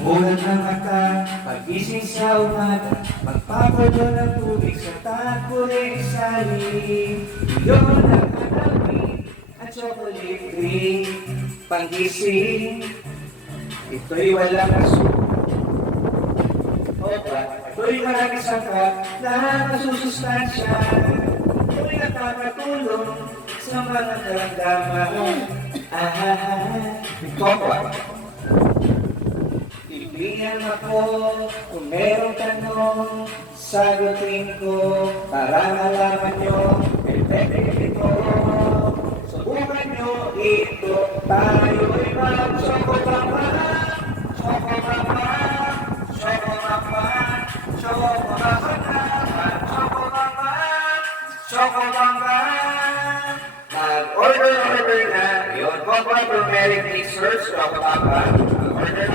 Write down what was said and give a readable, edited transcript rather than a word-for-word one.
Ulan ng mata, pagising sa umaga, magpapagulo ng tubig sa takulay sali. Yun ang katabi at chocolate drink. Panggising, ito'y walang asukal. Ito'y maraming sangkap na masusustansya. Ito'y nakakatulong sa mga karamdaman. Copa. Bibigyan ako kung merong tanong, sagutin ko para malaman nyo. Perfect ito. Subukan nyo ito. Tayo'y mag-chocobamba. Chocobamba. Chocobamba. Chocobamba. Chocobamba. Chocobamba. Mag-order na yun. Copa turmeric mixers. Chocobamba. Order